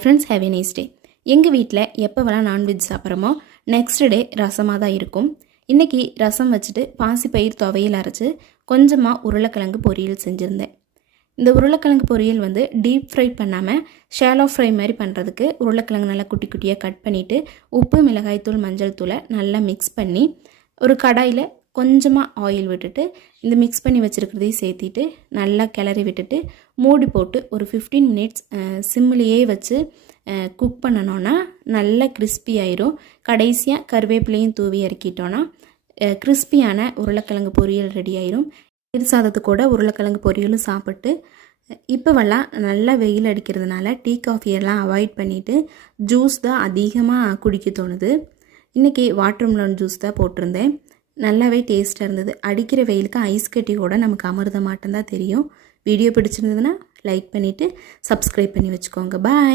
Friends, have a nice day. எங்கள் வீட்டில் எப்போவெல்லாம் non veg சாப்பிட்றோமோ next day ரசமாக தான் இருக்கும். இன்றைக்கி ரசம் வச்சுட்டு பாசிப்பயிர் துவையல் அரைச்சி கொஞ்சமாக உருளைக்கிழங்கு பொரியல் செஞ்சுருந்தேன். இந்த உருளைக்கிழங்கு பொரியல் வந்து டீப் ஃப்ரை பண்ணாமல் ஷாலோ ஃப்ரை மாதிரி பண்ணுறதுக்கு உருளைக்கிழங்கு நல்லா குட்டி குட்டியாக கட் பண்ணிவிட்டு உப்பு, மிளகாய்த்தூள், மஞ்சள் தூளை நல்லா மிக்ஸ் பண்ணி ஒரு கடாயில் கொஞ்சமாக ஆயில் விட்டுட்டு இந்த மிக்ஸ் பண்ணி வச்சுருக்கிறதையும் சேர்த்திட்டு நல்லா கிளறி விட்டுட்டு மூடி போட்டு ஒரு 15 மினிட்ஸ் சிம்லேயே வச்சு குக் பண்ணணுன்னா நல்லா கிறிஸ்பி ஆயிரும். கடைசியாக கருவேப்பிலையும் தூவி இறக்கிட்டோன்னா கிறிஸ்பியான உருளைக்கிழங்கு பொரியல் ரெடி ஆயிரும். இது சாதத்துக்கூட உருளைக்கிழங்கு பொரியலும் சாப்பிட்டு இப்போவெல்லாம் நல்லா வெயில் அடிக்கிறதுனால டீ காஃபியெல்லாம் அவாய்ட் பண்ணிவிட்டு ஜூஸ் தான் அதிகமாக குடிக்க தோணுது. இன்றைக்கி வாட்டர்மெலன் ஜூஸ் தான் போட்டிருந்தேன். நல்லாவே டேஸ்ட்டாக இருந்தது. அடிக்கிற வெயிலுக்கு ஐஸ் கட்டி கூட நமக்கு அமிர்த மாட்டம்தான் தெரியும். வீடியோ பிடிச்சிருந்ததுன்னா லைக் பண்ணிவிட்டு சப்ஸ்கிரைப் பண்ணி வச்சுக்கோங்க. பாய்.